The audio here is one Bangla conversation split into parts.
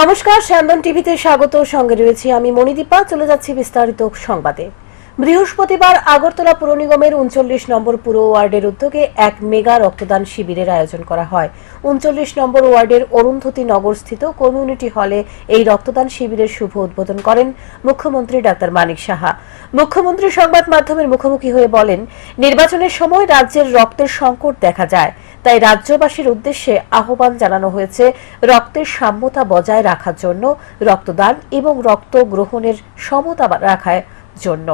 নমস্কার স্যান্দন টিভিতে স্বাগত। সঙ্গে রয়েছি আমি মণিদীপা। চলে যাচ্ছি বিস্তারিত সংবাদে। বৃহস্পতিবার আগরতলা পুর নিগমের উনচল্লিশ নম্বর পুর ওয়ার্ডের উদ্যোগে এক মেগা রক্তদান শিবিরের আয়োজন করা হয়। উনচল্লিশ নম্বর ওয়ার্ডের অরুন্ধতী নগরস্থিত কমিউনিটি হলে এই রক্তদান শিবিরের শুভ উদ্বোধন করেন মুখ্যমন্ত্রী ডাক্তার মানিক সাহা। মুখ্যমন্ত্রী সংবাদ মাধ্যমের মুখোমুখি হয়ে বলেন, নির্বাচনের সময় রাজ্যের রক্তের সংকট দেখা যায়। তাই রাজ্যবাসীর উদ্দেশ্যে আহ্বান জানানো হয়েছে রক্তের সাম্যতা বজায় রাখার জন্য, রক্তদান এবং রক্ত গ্রহণের সমতা রাখার জন্য।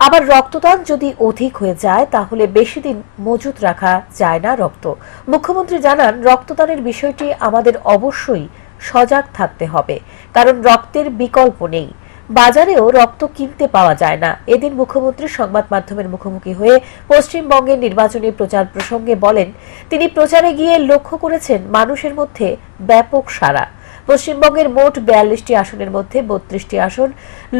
আবার রক্তদান যদি অধিক হয়ে যায়, তাহলে বেশি দিন মজুত রাখা যায় না রক্ত। মুখ্যমন্ত্রী জানান, রক্তদানের বিষয়টি আমাদের অবশ্যই সজাগ থাকতে হবে, কারণ রক্তের বিকল্প নেই। বাজারেও রক্ত কিনতে পাওয়া যায় না। এদিন মুখ্যমন্ত্রী সংবাদ মাধ্যমের মুখোমুখি হয়ে পশ্চিমবঙ্গের নির্বাচনী প্রচার প্রসঙ্গে বলেন, তিনি প্রচারে গিয়ে লক্ষ্য করেছেন মানুষের মধ্যে ব্যাপক সারা পশ্চিমবঙ্গের মোট বিয়াল্লিশটি আসনের মধ্যে বত্রিশটি আসন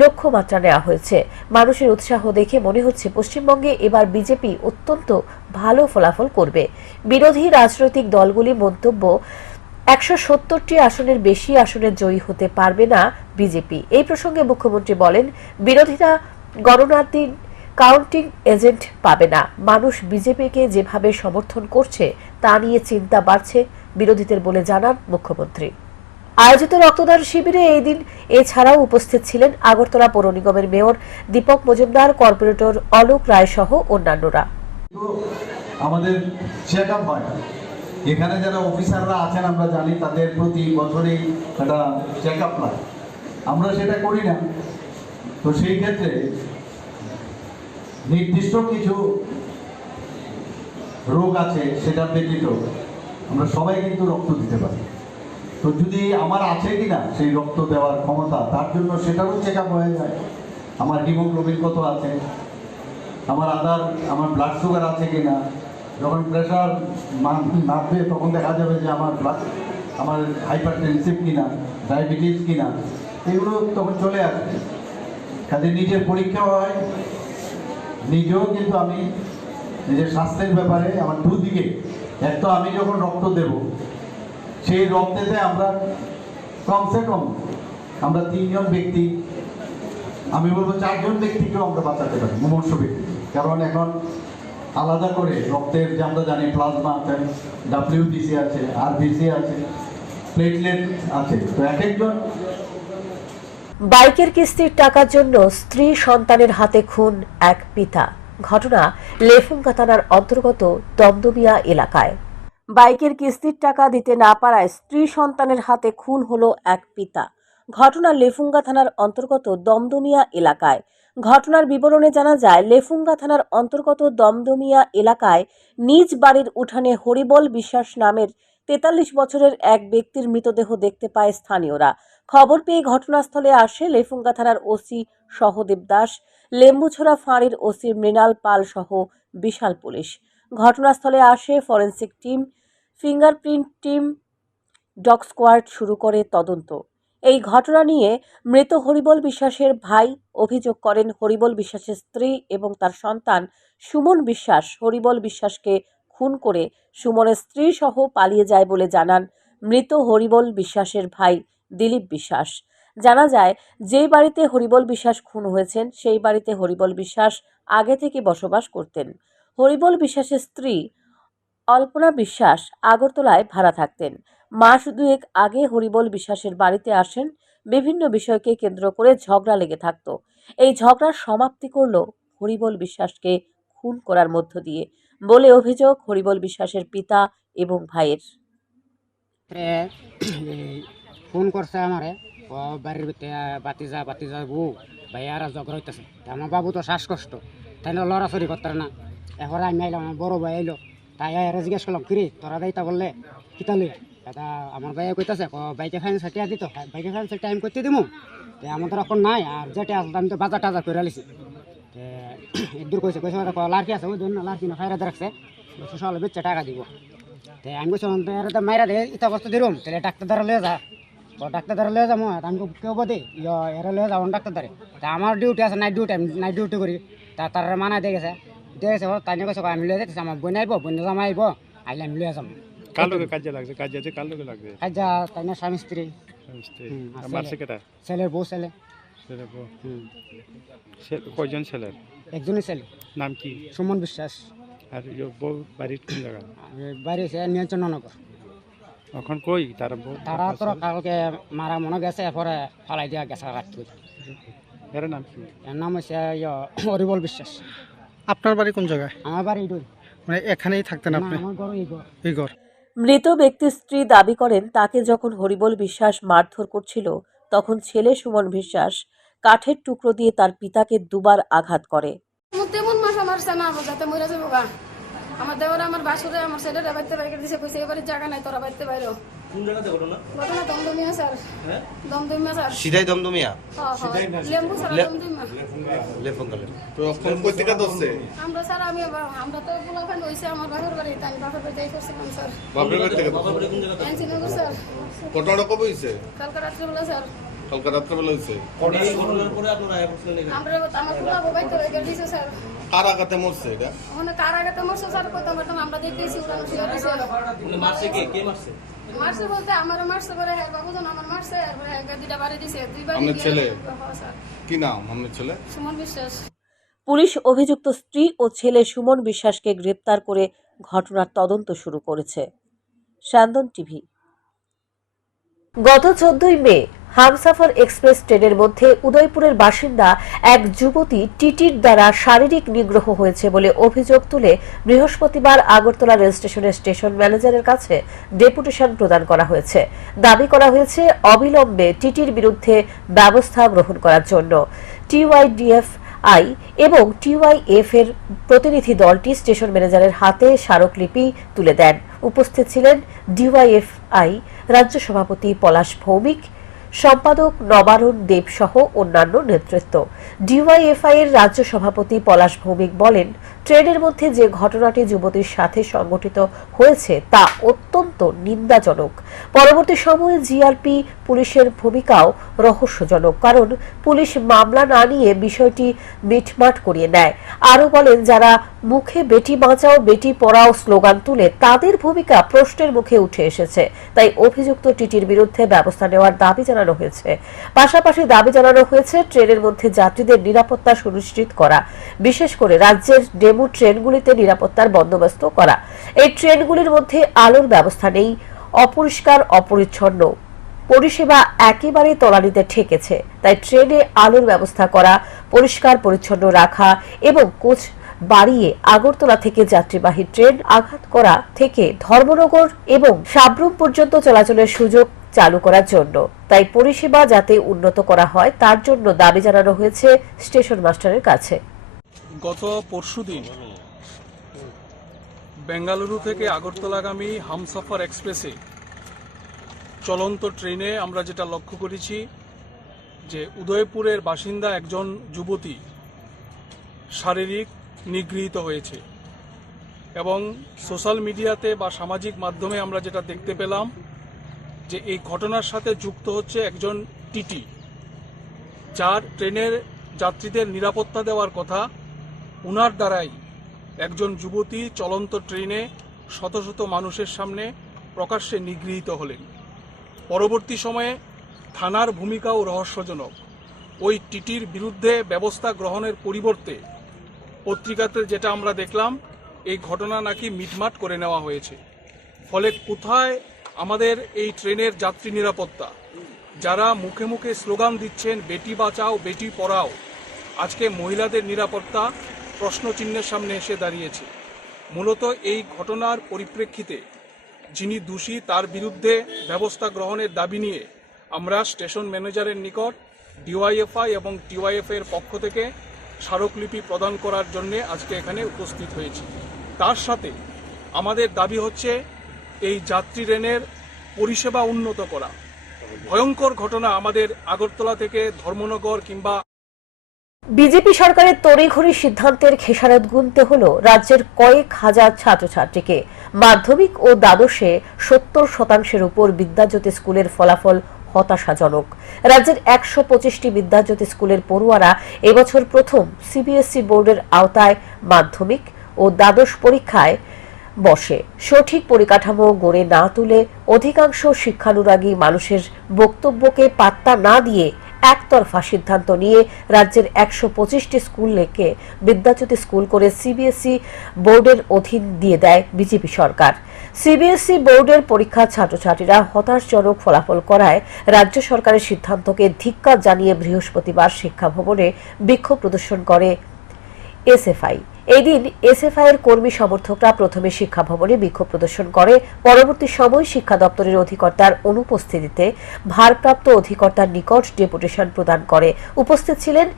লক্ষ্যমাত্রা নেওয়া হয়েছে। মানুষের উৎসাহ দেখে মনে হচ্ছে পশ্চিমবঙ্গে এবার বিজেপি অত্যন্ত ভালো ফলাফল করবে। বিরোধী রাজনৈতিক দলগুলি মন্তব্য একশো সত্তরটি আসনের বেশি আসনে জয়ী হতে পারবে না বিজেপি। এই প্রসঙ্গে মুখ্যমন্ত্রী বলেন, বিরোধীরা গণনার দিন কাউন্টিং এজেন্ট পাবে না। মানুষ বিজেপিকে যেভাবে সমর্থন করছে, তা নিয়ে চিন্তা বাড়ছে বিরোধীদের বলে জানান মুখ্যমন্ত্রী। আয়োজিত রক্তদান শিবিরে এই দিন এছাড়াও উপস্থিত ছিলেন আগরতলা পৌর নিগমের মেয়র দীপক মজুমদার, কর্পোরেটর অলোক রায় সহ অন্যান্যরা আমাদের হয়। এখানে যারা অফিসাররা আছেন, আমরা জানি তাদের প্রতি বছরেই একটা চেক আপ লাগে। আমরা সেটা করি না। তো সেই ক্ষেত্রে নির্দিষ্ট কিছু রোগ আছে, সেটা ব্যতীত আমরা সবাই কিন্তু রক্ত দিতে পারি। তো যদি আমার আছে কিনা সেই রক্ত দেওয়ার ক্ষমতা, তার জন্য সেটারও চেক আপ হয়ে যায়। আমার হিমোগ্লোবিন কত আছে? আমার আদার আমার ব্লাড সুগার আছে কিনা? যখন প্রেশার নামবে তখন দেখা যাবে যে আমার আমার হাইপার টেনসিভ কিনা ডায়াবেটিস কিনা, এগুলো তখন চলে আসবে। কাজে নিজের পরীক্ষা হয়, নিজেও কিন্তু আমি নিজের স্বাস্থ্যের ব্যাপারে আমার দুদিকে, এক তো আমি যখন রক্ত দেব, সেই রক্তেতে আমরা কমসে কম আমরা তিনজন ব্যক্তি, আমি বলব চারজন ব্যক্তিকেও আমরা বাঁচাতে পারি, মুমর্ষ ব্যক্তি। কারণ এখন আলাদা করে রক্তের যে আমরা জানি প্লাজমা আছে ডাব্লিউবিসি আছে আরবিসি আছে প্লেটলেট আছে। তো এক একজন। বাইকের কিস্তির টাকার জন্য স্ত্রী সন্তানের হাতে খুন এক পিতা। ঘটনা লেফুঙ্গা থানার অন্তর্গত দমদমিয়া এলাকায়। বাইকের কিস্তির টাকা দিতে না পারায় স্ত্রী সন্তানের হাতে খুন হলো এক পিতা। ঘটনা লেফুঙ্গা থানার অন্তর্গত দমদমিয়া এলাকায়। ঘটনার বিবরণে জানা যায় লেফুঙ্গা থানার অন্তর্গত দমদমিয়া এলাকায় নিজ বাড়ির উঠানে হরিবল বিশ্বাস নামের তেতাল্লিশ বছরের এক ব্যক্তির মৃতদেহ দেখতে পায় স্থানীয়রা। খবর পেয়ে ঘটনাস্থলে আসে লেফুঙ্গা থানার ওসি সহদেব দাস, লেম্বুছড়া ফাঁড়ির ওসি মৃণাল পাল সহ বিশাল পুলিশ। ঘটনাস্থলে আসে forensic team, fingerprint team, dog squad শুরু করে তদন্ত। এই ঘটনা নিয়ে মৃত হরিবল বিশ্বাসের ভাই অভিযোগ করেন হরিবল বিশ্বাসের স্ত্রী এবং তার সন্তান সুমন বিশ্বাস। হরিবল বিশ্বাসকে খুন করে সুমনের স্ত্রী সহ পালিয়ে যায় বলে জানান মৃত হরিবল বিশ্বাসের ভাই দিলীপ বিশ্বাস। জানা যায়, যেই বাড়িতে হরিবল বিশ্বাস খুন হয়েছেন, সেই বাড়িতে হরিবল বিশ্বাস আগে থেকে বসবাস করতেন। হরিবল বিশ্বাসের স্ত্রী অল্পনা বিশ্বাস আগরতলায় ভাড়া থাকতেন। মাস দুয়েক আগে হরিবল বিশ্বাসের বাড়িতে আসেন, বিভিন্ন বিষয়কে কেন্দ্র করে ঝগড়া লেগে থাকতো। এই ঝগড়ার সমাপ্তি করল হরিবল বিশ্বাসকে খুন করার মধ্য দিয়ে বলে অভিযোগ হরিবল বিশ্বাসের পিতা এবং ভাইয়ের। ফোন করছে আমারে। বাড়ির বাতি যা বাতি যা বউ, ভাইয়ারা ঝগড়া হইতেছে। আমার বাবু তো শ্বাসকষ্ট, তাই না লড়াচড়ি করতে না। এখন আমি আইলাম আমার বড় ভাই আইলো। তাই জিজ্ঞেস করলাম, কিরে, তোরা দাইতা বললে, কিতা দাদা, আমার ভাইয়া কইতাছে বাইকে ফাইন সাটিয়া দিত বাইকে ফাইন টাইম করতে দিমু। তে আমাদের এখন নাই, আর যেটা আছে আমি তো বাজার টাজার করে আলিছি দূর কইছে কইছে ক লাড়কি আছে ওই জন্য লাড়কি না, ফাইরা রাখছে। সকালে বেচে টাকা দিব। তে আমি এরা তো মাইরা দে ইতা বস্তু দিলাম তাহলে ডাক্তার দ্বারা লয়ে যা। ডাক্তার দ্বারা লয়ে যাব আমি কেউ ইয়, এরা লয়ে যাব ডাক্তার দ্বারে তা আমার ডিউটি আছে নাইট ডিউটি আমি নাইট ডিউটি করি। তা তার মানা দিয়ে গেছে। দিয়ে গেছে তাই নিয়ে কইছে আমি লয়ে যাইতেছি, আমার বোন আইব বোন জামা আইব, আইলে আমি লয়ে যাম। কার লোকে কাজে লাগছে কাজে আছে কার লোকে লাগছে কাজা তাই না স্বামী স্ত্রী? আমার ছেলে? সেকেটা ছেলের বউ ছেলে। ছেলে বউ। কয়জন ছেলের? একজনই ছেলে। নাম কি? সুমন বিশ্বাস। আর বউ বাড়ির কোন জায়গা? বাড়ি সে নিয়ন্ত্রণনগর। এখন কই তার বউ? তারা তো কালকে মারা মনে গেছে এরপরে ফালাই দিয়া গেছে রাখতে এর নাম কি? এর নাম হচ্ছে ইয়ে, হরিবল বিশ্বাস। আপনার বাড়ি কোন জায়গায়? আমার বাড়ি মানে এখানেই থাকতেন না আপনি? আমার ঘর এই ঘর। এই ঘর। মৃত ব্যক্তির স্ত্রী দাবি করেন, তাকে যখন হরিবল বিশ্বাস মারধর করছিল, তখন ছেলে সুমন বিশ্বাস কাঠের টুকরো দিয়ে তার পিতাকে দুবার আঘাত করে। মাসা না যাতে মরে যাব আমার দেওয়ার আমার বাসুরে আমার ছেলেরা বাড়িতে বাইরে দিছে কইছে এবারে জায়গা নাই তোরা বাড়িতে বাইরে কোন জায়গাতে ঘটনা? ঘটনা দমদমিয়া স্যার। দমদমিয়া স্যার। সিধাই দমদমিয়া? হ্যাঁ হ্যাঁ। লেম্বু স্যার দমদমিয়া। লেফঙ্গালে আমরা স্যার আমি আমরা তো পোলাফান হইছে আমার বাপের বাড়ি তাই বাপের বাড়ি যাই করছিলাম স্যার। বাপের বাড়ি থেকে এনসিনগর স্যার। ঘটনাটা কবে হয়েছে কালকে রাত্রিবেলা স্যার। কালকে রাত্রেবেলা হয়েছে। কার আঘাতে মরছে এটা? কার আগে তো মরছে স্যার কত আমরা দেখতেছি দিছে। মারছে কে? কে মারছে? মারছে বলতে আমার মারছে পরে হ্যাঁ বাবুজন আমার মারছে আর পরে হ্যাঁ দুইটা বাড়ি দিছে। দুইবার আপনার ছেলে? হ্যাঁ কি নাম আপনার ছেলে? সুমন বিশ্বাস। পুলিশ অভিযুক্ত স্ত্রী ও ছেলে সুমন বিশ্বাসকে গ্রেপ্তার করে ঘটনার তদন্ত শুরু করেছে। স্যান্দন টিভি। গত চোদ্দই মে হামসাফার এক্সপ্রেস ট্রেনের মধ্যে উদয়পুরের বাসিন্দা এক যুবতী টিটির দ্বারা শারীরিক নিগ্রহ হয়েছে বলে অভিযোগ তুলে বৃহস্পতিবার আগরতলা রেল স্টেশনের স্টেশন ম্যানেজারের কাছে ডেপুটেশন প্রদান করা হয়েছে। দাবি করা হয়েছে, অবিলম্বে টিটির বিরুদ্ধে ব্যবস্থা গ্রহণ করার জন্য। টিওয়াইডিএফ আই এবং টিওয়াইএফ এর প্রতিনিধি দলটি স্টেশন ম্যানেজারের হাতে স্মারকলিপি তুলে দেন। উপস্থিত ছিলেন ডিওয়াইএফআই রাজ্য সভাপতি পলাশ ভৌমিক সম্পাদক নবারুণ দেব সহ অন্যান্য নেতৃত্ব। ডিওয়াইএফআই এর রাজ্য সভাপতি পলাশ ভৌমিক বলেন ট্রেনের মধ্যে যে ঘটনাটি যুবতীর সাথে সংঘটিত হয়েছে তা অত্যন্ত নিন্দাজনক। পরবর্তী সময়ে জিআরপি পুলিশের ভূমিকাও রহস্যজনক, কারণ পুলিশ মামলা না নিয়ে বিষয়টি মিটমাট করিয়ে নেয়। আরও বলেন, যারা মুখে বেটি বাঁচাও, বেটি পড়াও স্লোগান তুলে, তাদের ভূমিকা প্রশ্নের মুখে উঠে এসেছে। তাই অভিযুক্ত টিটির বিরুদ্ধে ব্যবস্থা নেওয়ার দাবি জানানো হয়েছে। পাশাপাশি দাবি জানানো হয়েছে, ট্রেনের মধ্যে যাত্রীদের নিরাপত্তা সুনিশ্চিত করা, বিশেষ করে রাজ্যের ডেমু ট্রেনগুলিতে নিরাপত্তার বন্দোবস্ত করা। এই ট্রেনগুলির মধ্যে আলোর ব্যবস্থা নেই, অপরিষ্কার, অপরিচ্ছন্ন। পরিষেবা একেবারে তলানিতে ঠেকেছে, তাই ট্রেনে আলোর ব্যবস্থা করা, পরিষ্কার, পরিচ্ছন্ন রাখা এবং কোচ বাড়িয়ে আগরতলা থেকে যাত্রীবাহী ট্রেন আঘাত করা থেকে ধর্মনগর এবং সাবরুম পর্যন্ত চলাচলের সুযোগ চালু করার জন্য। তাই পরিষেবা যাতে উন্নত করা হয়, তার জন্য দাবি জানানো হয়েছে স্টেশন মাস্টারের কাছে। গত পরশুদিন বেঙ্গালুরু থেকে আগরতলাগামী হামসফর এক্সপ্রেসে চলন্ত ট্রেনে আমরা যেটা লক্ষ্য করেছি, যে উদয়পুরের বাসিন্দা একজন যুবতী শারীরিক নিগৃহীত হয়েছে এবং সোশ্যাল মিডিয়াতে বা সামাজিক মাধ্যমে আমরা যেটা দেখতে পেলাম, যে এই ঘটনার সাথে যুক্ত হচ্ছে একজন টিটি, যার ট্রেনের যাত্রীদের নিরাপত্তা দেওয়ার কথা উনার দ্বারাই একজন যুবতী চলন্ত ট্রেনে শত শত মানুষের সামনে প্রকাশ্যে নিগৃহীত হলেন। পরবর্তী সময়ে থানার ভূমিকাও রহস্যজনক। ওই টিটির বিরুদ্ধে ব্যবস্থা গ্রহণের পরিবর্তে পত্রিকাতে যেটা আমরা দেখলাম, এই ঘটনা নাকি মিটমাট করে নেওয়া হয়েছে। ফলে কোথায় আমাদের এই ট্রেনের যাত্রী নিরাপত্তা? যারা মুখে মুখে স্লোগান দিচ্ছেন, বেটি বাঁচাও, বেটি পড়াও, আজকে মহিলাদের নিরাপত্তা প্রশ্নচিহ্নের সামনে এসে দাঁড়িয়েছে। মূলত এই ঘটনার পরিপ্রেক্ষিতে যিনি দোষী, তার বিরুদ্ধে ব্যবস্থা গ্রহণের দাবি নিয়ে আমরা স্টেশন ম্যানেজারের নিকট ডিওয়াইএফআই এবং টিওয়াইএফ এর পক্ষ থেকে স্মারকলিপি প্রদান করার জন্য আজকে এখানে উপস্থিত হয়েছি। তার সাথে আমাদের দাবি হচ্ছে এই যাত্রী ট্রেনের পরিষেবা উন্নত করা। ভয়ঙ্কর ঘটনা আমাদের আগরতলা থেকে ধর্মনগর কিংবা বিজেপি সরকারের তড়িঘড়ি সিদ্ধান্তের খেসারত গুনতে হল রাজ্যের কয়েক হাজার ছাত্রছাত্রীকে। মাধ্যমিক ও দ্বাদশে সত্তর শতাংশের উপর বিদ্যাজ্যোতি স্কুলের ফলাফল হতাশাজনক। রাজ্যের একশো পঁচিশটি বিদ্যাজ্যোতি স্কুলের পড়ুয়ারা এবছর প্রথম সিবিএসই বোর্ডের আওতায় মাধ্যমিক ও দ্বাদশ পরীক্ষায় বসে। সঠিক পরিকাঠামো গড়ে না তুলে অধিকাংশ শিক্ষানুরাগী মানুষের বক্তব্যকে পাত্তা না দিয়ে একতরফা সিদ্ধান্ত নিয়ে রাজ্যের একশো পঁচিশটি স্কুলকে বিদ্যাচ্যুতি স্কুল করে সিবিএসই বোর্ডের অধীন দিয়ে দেয় বিজেপি সরকার। সিবিএসই বোর্ডের পরীক্ষা ছাত্রছাত্রীরা হতাশজনক ফলাফল করায় রাজ্য সরকারের সিদ্ধান্তকে ধিক্কার জানিয়ে বৃহস্পতিবার শিক্ষা ভবনে বিক্ষোভ প্রদর্শন করে এসএফআই এই দিন এসএফআই এর কর্মী সমর্থকরা প্রথমে শিক্ষা ভবনে বিক্ষোভ প্রদর্শন করে। পরবর্তী সময় শিক্ষা দপ্তরের অধিকর্তার অনুপস্থিতিতে ভারপ্রাপ্ত অধিকর্তার নিকট ডেপুটেশন প্রদান করে। উপস্থিত ছিলেন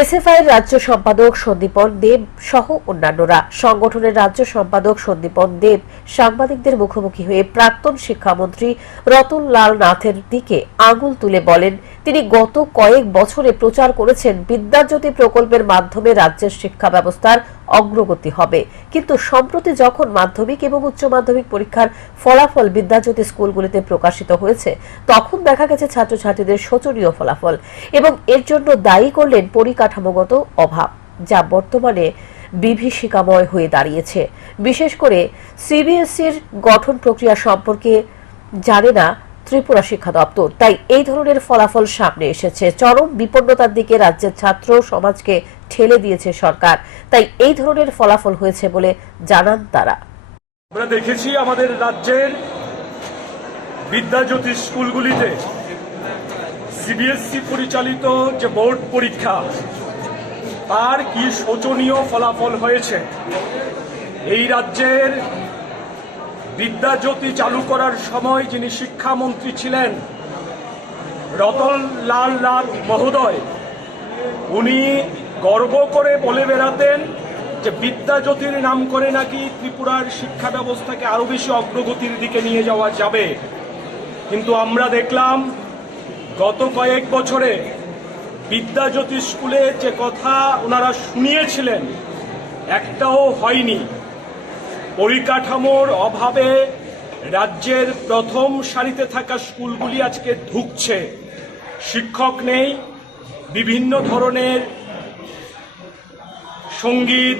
এসএফআই এর রাজ্য সম্পাদক সন্দীপন দেব সহ অন্যান্যরা। সংগঠনের রাজ্য সম্পাদক সন্দীপন দেব সাংবাদিকদের মুখোমুখি হয়ে প্রাক্তন শিক্ষামন্ত্রী রতন লাল নাথের দিকে আঙুল তুলে বলেন তিনি গত কয়েক বছরে প্রচার করেছেন বিদ্যাজ্যোতি প্রকল্পের মাধ্যমে রাজ্যের শিক্ষা ব্যবস্থার অগ্রগতি হবে। কিন্তু সম্প্রতি যখন মাধ্যমিক এবং উচ্চ মাধ্যমিক পরীক্ষার ফলাফল বিদ্যাজ্যোতি স্কুলগুলিতে প্রকাশিত হয়েছে, তখন দেখা গেছে ছাত্রছাত্রীদের শোচনীয় ফলাফল এবং এর জন্য দায়ী করলেন পরিকাঠামোগত অভাব, যা বর্তমানে বিভীষিকাময় হয়ে দাঁড়িয়েছে। বিশেষ করে সিবিএসইর গঠন প্রক্রিয়া সম্পর্কে জানে না ত্রিপুরা শিক্ষা দপ্তর। তাই এই ধরনের ফলাফল সামনে এসেছে। চরম বিপন্নতার দিকে রাজ্যের ছাত্র সমাজকে ঠেলে দিয়েছে সরকার। তাই এই ধরনের ফলাফল হয়েছে বলে জানান তারা। আমরা দেখেছি আমাদের রাজ্যের বিদ্যাজ্যোতি স্কুলগুলিতে সিবিএসসি পরিচালিত যে বোর্ড পরীক্ষা, তার কি শোচনীয় ফলাফল হয়েছে? এই রাজ্যের বিদ্যাজ্যোতি চালু করার সময় যিনি শিক্ষামন্ত্রী ছিলেন রতন লাল নাথ মহোদয়, উনি গর্ব করে বলে বেড়াতেন যে বিদ্যাজ্যোতির নাম করে নাকি ত্রিপুরার শিক্ষা ব্যবস্থাকে আরও বেশি অগ্রগতির দিকে নিয়ে যাওয়া যাবে। কিন্তু আমরা দেখলাম, গত কয়েক বছরে বিদ্যাজ্যোতি স্কুলে যে কথা ওনারা শুনিয়েছিলেন, একটাও হয়নি। পরিকাঠামোর অভাবে রাজ্যের প্রথম সারিতে থাকা স্কুলগুলি আজকে ধুকছে শিক্ষক নেই, বিভিন্ন ধরনের সংগীত,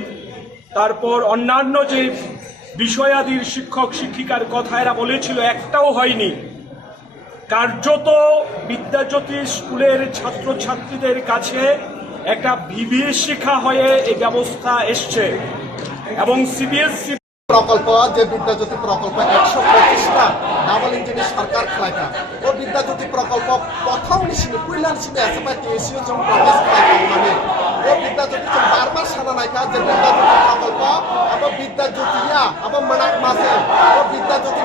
তারপর অন্যান্য যে বিষয়াদির শিক্ষক, শিক্ষিকার কথা এরা বলেছিল, একটাও হয়নি। কার্যত বিদ্যাজ্যোতি স্কুলের ছাত্রছাত্রীদের কাছে একটা বিভীষিকা হয়ে এই ব্যবস্থা এসছে। এবং সিবিএসসি প্রকল্প, যে বিদ্যাজ্যোতি প্রকল্প একশো পঁচিশটা ডাবল ইঞ্জিনের সরকার খেলাটা ও বিদ্যাজ্যোতি প্রকল্প প্রথম নিশিমে কুইলার নিশিমে আছে পাই এসিও যেমন প্রবেশ মানে। ও বিদ্যাজ্যোতি যেমন বারবার সারা নাইকা যে বিদ্যাজ্যোতি প্রকল্প, আবার বিদ্যাজ্যোতি আবার মানাক মাসে ও বিদ্যাজ্যোতি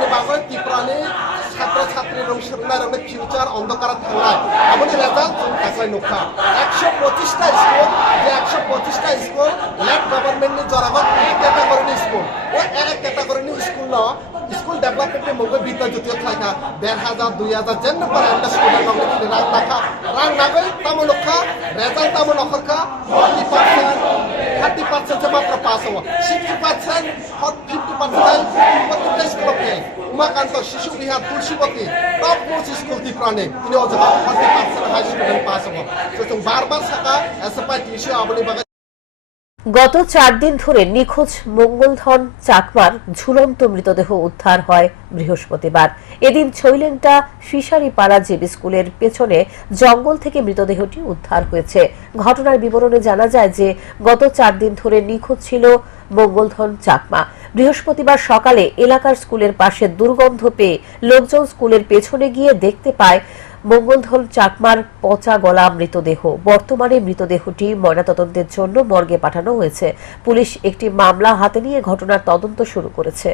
ফিউচার অন্ধকার থাকলায়। আমাদের একশো পঁচিশটা স্কুল যে একশো পঁচিশটা স্কুল ল্যাট গভর্নমেন্টনি জরাগত এক ক্যাটাগরি স্কুল ওই এক ক্যাটাগরি স্কুল না স্কুল ডেভেলপমেন্টनि মগে বিদ্যাজ্যোতিও থাকা দেড় হাজার, দুই হাজার, যেন পারে একটা স্কুলের নগে রাং রাখা রাং নাগৈ তামো লক্ষা রেজাল্ট তামো নখরকা ফর্টি পার্সেন্ট থার্টি পার্সেন্ট মাত্র পাস হওয়া sixty percent fifty percent school Umakanta Shishu Bihar Tulsibati topmost school ত্রিপুরানে তিনি ফর্টি পার্সেন্ট হাই পাস হওয়া তো जों বারবার সাকা এসএফআই টিসি আবনি বাগা গত চার দিন ধরে নিখোঁজ মঙ্গলধন চাকমার ঝুলন্ত মৃতদেহ উদ্ধার হয় বৃহস্পতিবার। এদিন ছৈলেংটা ফিশারি পাড়া জেবি স্কুলের পেছনে জঙ্গল থেকে মৃতদেহটি উদ্ধার হয়েছে। ঘটনার বিবরণে জানা যায় যে গত চার দিন ধরে নিখোঁজ ছিল মঙ্গলধন চাকমা। বৃহস্পতিবার সকালে এলাকার স্কুলের পাশে দুর্গন্ধ পেয়ে লোকজন স্কুলের পেছনে গিয়ে দেখতে পায় মঙ্গলধন চাকমার পচা গলা মৃতদেহ। বর্তমানে মৃতদেহটি ময়নাতদন্তের জন্য মর্গে পাঠানো হয়েছে। পুলিশ একটি মামলা হাতে নিয়ে ঘটনার তদন্ত শুরু করেছে।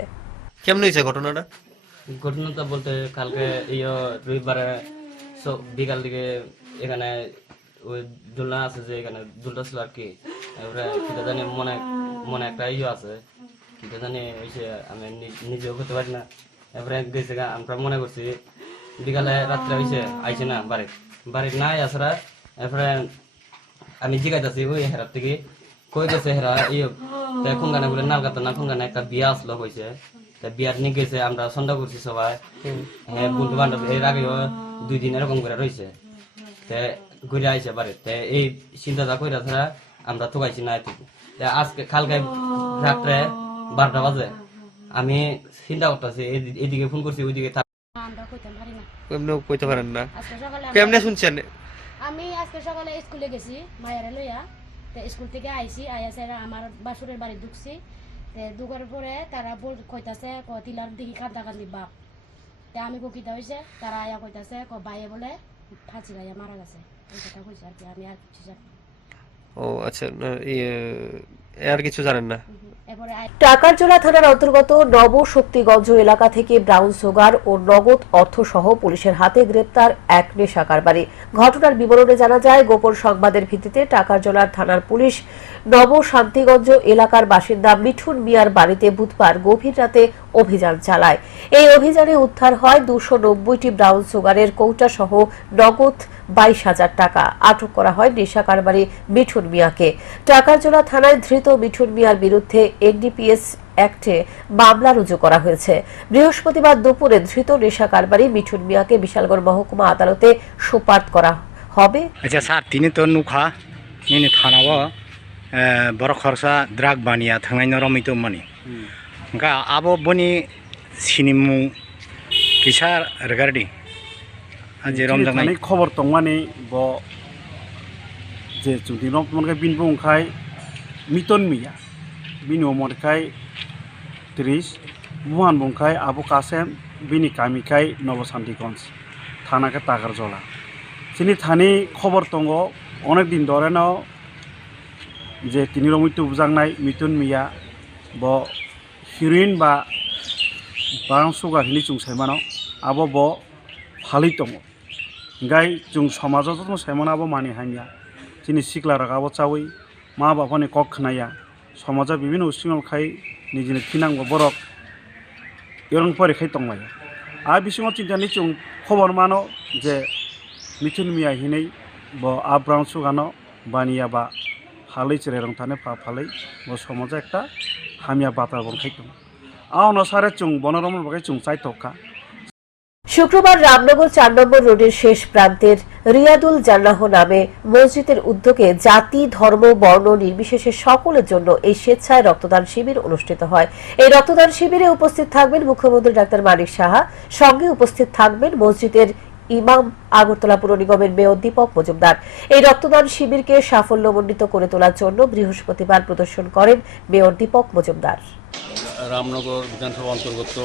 কেমন হয়েছে ঘটনাটা? ঘটনাটা বলতে কালকে ইয়ে রবিবারে বিকাল দিকে এখানে ওই দোলনা আছে যে এখানে দোলটা ছিল আর কি। এবারে কিটা জানি মনে মনে একটা ইয়ে আছে। কিটা জানি হয়েছে আমি নিজেও করতে পারি না। এবারে গেছে আমরা মনে করছি বিকালে রাত্রে হয়েছে আইছে না বাড়ি বাড়ি নাই আসরা এরপরে আমি জিগাইতেছি, ওই হেরার থেকে। কই গেছে হেরা ইয়ে কোন গানে বলে নালগাতা না কোন একটা বিয়া আসলো হয়েছে বিয়ার নিয়ে গেছে, আমরা সন্ধ্যা করছি সবাই। হ্যাঁ বন্ধু বান্ধব এর আগেও দুই দিন এরকম করে রয়েছে তে ঘুরে আইছে বাড়ি তে এই চিন্তাটা কইরা ছাড়া আমরা থুকাইছি না এতটুকু। তে আজকে, কালকে রাত্রে বারোটা বাজে। আমি চিন্তা করতেছি এদিকে ফোন করছি, ওইদিকে তার আমরা কইতাম পারি না কেমনে কইতে পারেন না। কেমনে শুনছেন? আমি আজকে সকালে স্কুলে গেছি মায়েরা লইয়া। তো স্কুল থেকে আইছি আইয়া স্যার আমার বাসুরের বাড়ি ঢুকছি। তে ঢুকার পরে তারা বল কইতাছে ক তিলার দিকে কান্দা কান্দি বাপ। তে আমি ককিতা হয়েছে তারা আয়া কইতাছে ক বাইয়ে বলে ফাঁসি গাইয়া মারা গেছে। এই কথা কইছে আর কি আমি আর কিছু জানি। ও আচ্ছা ইয়ে, আর কিছু জানেন না? আই- থানার অন্তর্গত নবশক্তিগঞ্জ এলাকা থেকে ব্রাউন সুগার ও নগদ অর্থসহ পুলিশের হাতে গ্রেপ্তার এক নেশা কারবারি ঘটনার বিবরণে জানা যায় গোপন সংবাদের ভিত্তিতে টাকারজোড়ার থানার পুলিশ নব নবশান্তিগঞ্জ এলাকার বাসিন্দা মিঠুন মিয়ার বাড়িতে বুধবার গভীর রাতে অভিযান চালায়। এই অভিযানে উদ্ধার হয় দুশো নব্বইটি ব্রাউন সুগারের কৌটা সহ নগদ বাইশ হাজার টাকা আটক করা হয় নেশা কারবারি মিঠুন মিয়াকে। টাকারজোড়া থানায় ধৃত মিঠুন মিয়ার বিরুদ্ধে এনডিপিএস অ্যাক্টে মামলা রুজু করা হয়েছে। বৃহস্পতিবার দুপুরে ধৃত নেশা কারবারি মিঠুন মিয়াকে বিশালগড় মহকুমা আদালতে সোপার্দ করা হবে। আচ্ছা স্যার তিনি তো নুখা নিনি থানাও বড় খরসা দ্রাগ বানিয়া থাঙাই রমিত মানে। গা আবো বনি সিনিমু কিসা রেগার্ডি। যে रमजांनाय खबर दंमानि ग जे जुदि रमजानखाय बिन बुंखाय मिटन मिया बिनि अमरखाय त्रिस बुहान बुंखाय आबु कासेम बिनि गामिखाय नबसान्तिगन्ज थानाखाय तागारजला सिनि थानि खबर दङ अनेक दिन दरेन যে তিনি রমিতু বুজাংনাই মিটন মিয়া ব হিরোইন বা বাং সুগার হিনি চুংসাইমানো আবো ব ভালোই দङ गाई जों समाजा जों सेमनाबो मानि हानिया जोंनि सिख्ला रागाबो चावै मा बाफानि कक खोनाया समाजा बिभिन्न उसिङाव खाय निजेनि खिनांगौ बरक एरं परिखाय दंलायो आ बिसिङाव चिन्तानि जों खबर मानो जे मिथुन मिया हिनै ब आब्रां सुगानो बानियाबा फालै चिरायरं थानो फा फालै ब समाजा একটা হামিয়া বাতাবরণ খাইতাম আও নসারে চুং বনরমন বাকে চুং চাই টকা শুক্রবার রামনগর চার নম্বর রোডের শেষ প্রান্তের রিয়াদুল জান্নাহ নামে মসজিদের উদ্যোগে জাতি, ধর্ম, বর্ণ নির্বিশেষে সকলের জন্য এই স্বেচ্ছায় রক্তদান শিবির অনুষ্ঠিত হয়। এই রক্তদান শিবিরে উপস্থিত থাকবেন মুখ্যমন্ত্রী ডাক্তার মানিক সাহা। সঙ্গে উপস্থিত থাকবেন মসজিদের ইমাম আগরতলা পুর নিগমের মেয়র দীপক মজুমদার। এই রক্তদান শিবিরকে সাফল্যমণ্ডিত করে তোলার জন্য বৃহস্পতিবার প্রদর্শন করেন মেয়র দীপক মজুমদার। রামনগর বিধানসভা অন্তর্গত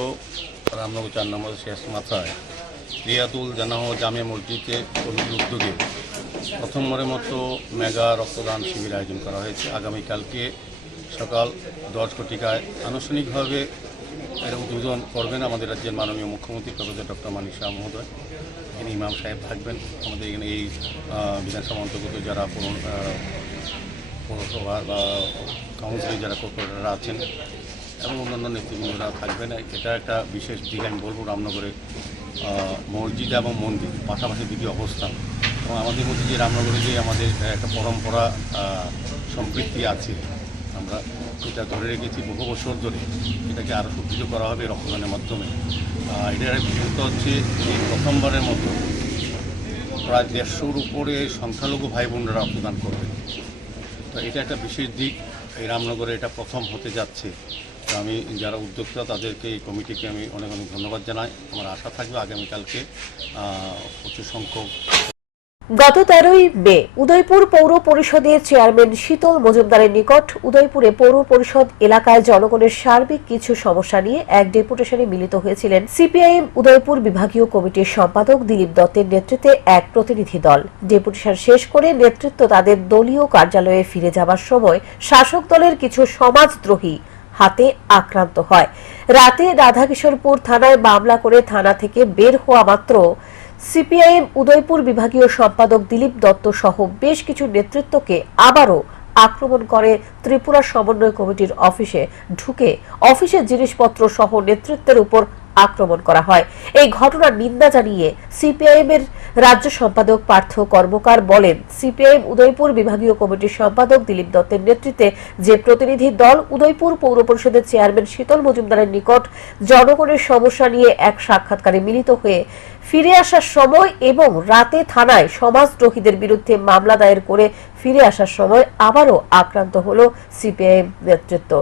রামনগর চার নম্বর শেষ মাথায়। রিয়াতুল জানাহ জামে মসজিদে কমিটির উদ্যোগে প্রথমবারের মতো মেগা রক্তদান শিবির আয়োজন করা হয়েছে। আগামীকালকে সকাল দশ কোটিকায় আনুষ্ঠানিকভাবে এর উদ্বোধন করবেন আমাদের রাজ্যের মাননীয় মুখ্যমন্ত্রী প্রফেসর ডক্টর মানিক শাহ মহোদয়। এখানে ইমাম সাহেব থাকবেন। আমাদের এখানে এই বিধানসভা অন্তর্গত যারা পৌরসভা বা কাউন্সিলে যারা কর্পোরেটররা আছেন এবং অন্যান্য নেতৃবৃন্দরা থাকবেন এটা একটা বিশেষ আমি বলব রামনগরে মসজিদ এবং মন্দির, পাশাপাশি দুটি অবস্থান। এবং আমাদের মধ্যে যে রামনগরে যে আমাদের একটা পরম্পরা সম্পৃক্তি আছে, আমরা এটা ধরে রেখেছি বহু বছর ধরে। এটাকে আরও সুদৃঢ় করা হবে রক্তদানের মাধ্যমে। এটার বিশেষত্ব হচ্ছে এই প্রথমবারের মতো প্রায় দেড়শোর উপরে সংখ্যালঘু ভাই বোনরা রক্তদান করবে। তো এটা একটা বিশেষ দিক। এই রামনগরে এটা প্রথম হতে যাচ্ছে। আমি যারা উদ্যোক্তা, তাদেরকে এই কমিটিকে আমি অনেক অনেক ধন্যবাদ জানাই। আমার আশা থাকবে আগামীকালকে প্রচুর সংখ্যক গত তেরোই মে, উদয়পুর পৌর পরিষদের চেয়ারম্যান শীতল মজুমদারের নিকট উদয়পুরে পৌর পরিষদ এলাকায় জনগণের সার্বিক কিছু সমস্যা নিয়ে এক ডেপুটেশনে মিলিত হয়েছিলেন সিপিআইএম উদয়পুর বিভাগীয় কমিটির সম্পাদক দিলীপ দত্তের নেতৃত্বে এক প্রতিনিধি দল। ডেপুটেশন শেষ করে নেতৃত্ব তাদের দলীয় কার্যালয়ে ফিরে যাবার সময় শাসক দলের কিছু সমাজদ্রোহী হাতে আক্রান্ত হয়। রাতে রাধাকিশোরপুর থানায় মামলা করে থানা থেকে বের হওয়া মাত্র সিপিআইএম উদয়পুর বিভাগীয় সম্পাদক দিলীপ দত্ত সহ বেশ কিছু নেতৃত্বকে আবারও আক্রমণ করে ত্রিপুরা সমন্বয় কমিটির অফিসে ঢুকে অফিসের জিনিসপত্র সহ নেতৃত্বের উপর আক্রমণ করা হয়। এই ঘটনার নিন্দা জানিয়ে সিপিআইএম এর রাজ্য সম্পাদক পার্থ কর্মকার বলেন, সিপিআইএম উদয়পুর বিভাগীয় কমিটির সম্পাদক দিলীপ দত্তের নেতৃত্বে যে প্রতিনিধি দল উদয়পুর পৌর পরিষদের চেয়ারম্যান শীতল মজুমদারের নিকট জনগণের সমস্যা নিয়ে এক সাক্ষাৎকারে মিলিত হয়ে ফিরে আসার সময় এবং রাতে থানায় সমাজদ্রোহীদের বিরুদ্ধে মামলা দায়ের করে ফিরে আসার সময় আবারও আক্রান্ত হল সিপিআইএম নেতৃত্ব।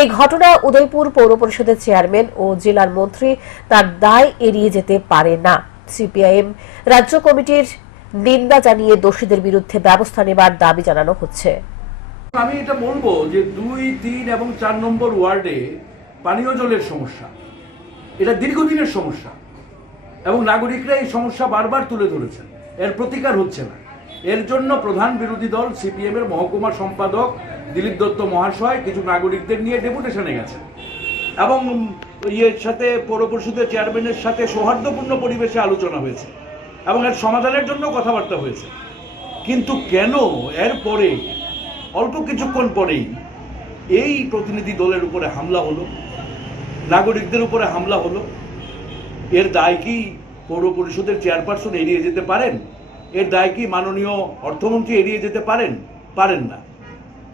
এই ঘটনা উদয়পুর পৌর পরিষদের চেয়ারম্যান ও জেলার মন্ত্রী তার দায় এড়িয়ে যেতে পারে না। সিপিআইএম রাজ্য কমিটির নিন্দা জানিয়ে দোষীদের বিরুদ্ধে ব্যবস্থা নেবার দাবি জানানো হচ্ছে। আমি এটা বলব যে দুই, তিন এবং চার নম্বর ওয়ার্ডে পানীয় জলের সমস্যা। এটা দীর্ঘদিনের সমস্যা। এবং নাগরিকরা এই সমস্যা বারবার তুলে ধরেছেন। এর প্রতিকার হচ্ছে না। এর জন্য প্রধান বিরোধী দল, সিপিএম এর মহকুমা সম্পাদক দিলীপ দত্ত মহাশয় কিছু নাগরিকদের নিয়ে ডেপুটেশনে গেছেন। এবং ইয়ের সাথে পৌর পরিষদের চেয়ারম্যানের সাথে সৌহার্দ্যপূর্ণ পরিবেশে আলোচনা হয়েছে এবং এর সমাধানের জন্য কথাবার্তা হয়েছে। কিন্তু কেন? এর পরে, অল্প কিছুক্ষণ পরেই এই প্রতিনিধি দলের উপরে হামলা হলো, নাগরিকদের উপরে হামলা হলো এর দায় কি পৌর পরিষদের চেয়ারপারসন এড়িয়ে যেতে পারেন? এর দায় কি মাননীয় অর্থমন্ত্রী এড়িয়ে যেতে পারেন? পারেন না।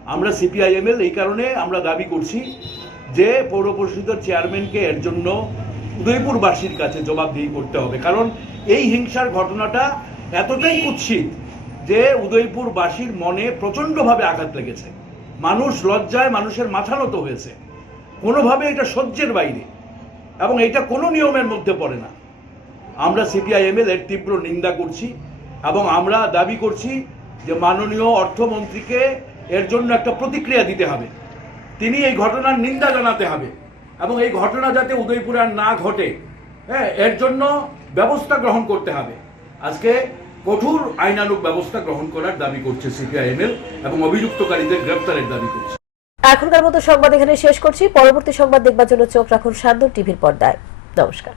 আমরা সিপিআইএমএল এই কারণে আমরা দাবি করছি যে পৌর পরিষদের চেয়ারম্যানকে এর জন্য উদয়পুরবাসীর কাছে জবাবদিহি করতে হবে। কারণ এই হিংসার ঘটনাটা এতটাই কুৎসিত যে উদয়পুরবাসীর মনে প্রচণ্ডভাবে আঘাত লেগেছে। মানুষ লজ্জায় মানুষের মাথা নত হয়েছে। কোনোভাবে এটা সহ্যের বাইরে। এবং এটা কোনো নিয়মের মধ্যে পড়ে না। আমরা সিপিআইএমএল এর তীব্র নিন্দা করছি এবং আমরা দাবি করছি যে মাননীয় অর্থমন্ত্রীকে এর জন্য একটা প্রতিক্রিয়া দিতে হবে। তিনি এই ঘটনার নিন্দা জানাতে হবে এবং এই ঘটনা যাতে উদয়পুরে না ঘটে হ্যাঁ এর জন্য ব্যবস্থা গ্রহণ করতে হবে। আজকে কঠোর আইনানুগ ব্যবস্থা গ্রহণ করার দাবি করছে সিপিআইএমএল এবং অভিযুক্তকারীদের গ্রেপ্তারের দাবি করছে। এখনকার মতো সংবাদ এখানে শেষ করছি। পরবর্তী সংবাদ দেখবার জন্য চোখ রাখুন সাধন টিভির পর্দায়। নমস্কার।